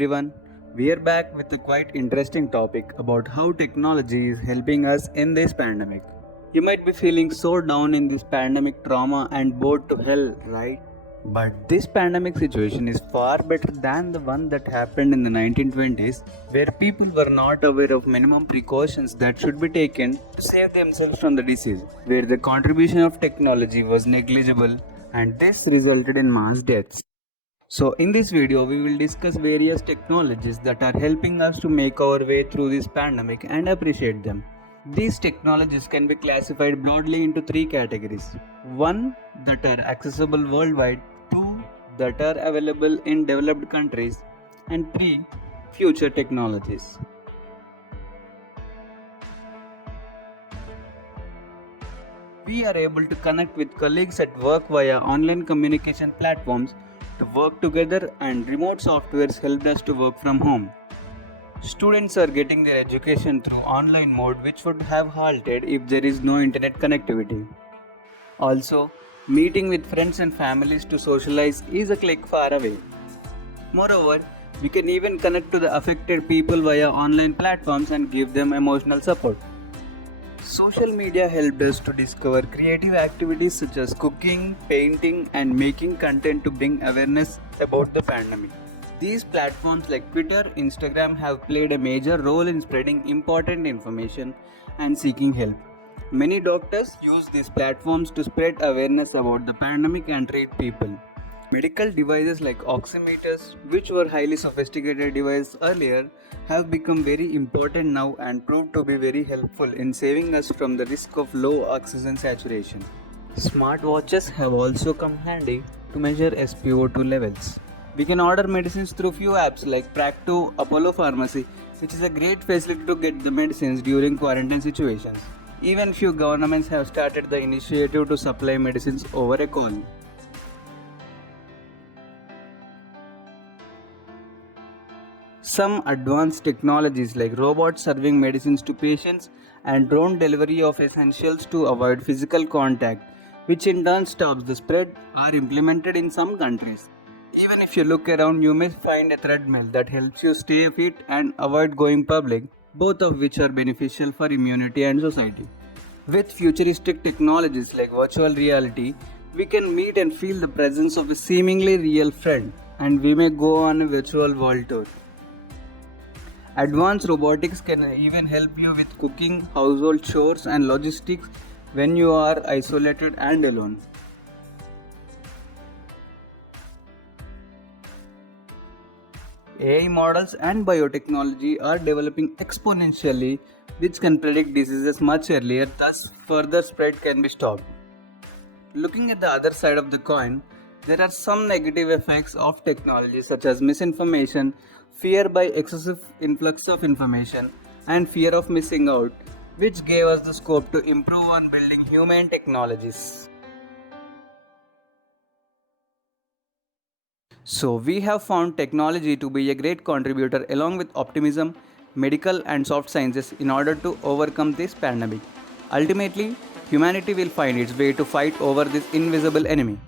everyone. We are back with a quite interesting topic about how technology is helping us in this pandemic. You might be feeling so down in this pandemic trauma and bored to hell, right? But this pandemic situation is far better than the one that happened in the 1920s, where people were not aware of minimum precautions that should be taken to save themselves from the disease, where the contribution of technology was negligible and this resulted in mass deaths. So, in this video, we will discuss various technologies that are helping us to make our way through this pandemic and appreciate them. These technologies can be classified broadly into three categories: 1. That are accessible worldwide, 2. That are available in developed countries, and 3. Future technologies. We are able to connect with colleagues at work via online communication platforms to work together, and remote softwares helped us to work from home. Students are getting their education through online mode, which would have halted if there is no internet connectivity. Also, meeting with friends and families to socialize is a click far away. Moreover, we can even connect to the affected people via online platforms and give them emotional support. Social media helped us to discover creative activities such as cooking, painting, and making content to bring awareness about the pandemic. These platforms like Twitter, Instagram have played a major role in spreading important information and seeking help. Many doctors use these platforms to spread awareness about the pandemic and treat people. Medical devices like oximeters, which were highly sophisticated devices earlier, have become very important now and proved to be very helpful in saving us from the risk of low oxygen saturation. Smartwatches have also come handy to measure SpO2 levels. We can order medicines through few apps like Practo, Apollo Pharmacy, which is a great facility to get the medicines during quarantine situations. Even few governments have started the initiative to supply medicines over a call. Some advanced technologies like robots serving medicines to patients and drone delivery of essentials to avoid physical contact, which in turn stops the spread, are implemented in some countries. Even if you look around, you may find a treadmill that helps you stay fit and avoid going public, both of which are beneficial for immunity and society. With futuristic technologies like virtual reality, we can meet and feel the presence of a seemingly real friend, and we may go on a virtual world tour. Advanced robotics can even help you with cooking, household chores, and logistics when you are isolated and alone. AI models and biotechnology are developing exponentially, which can predict diseases much earlier, thus, further spread can be stopped. Looking at the other side of the coin, there are some negative effects of technology such as misinformation, fear by excessive influx of information, and fear of missing out, which gave us the scope to improve on building human technologies. So, we have found technology to be a great contributor along with optimism, medical, and soft sciences in order to overcome this pandemic. Ultimately, humanity will find its way to fight over this invisible enemy.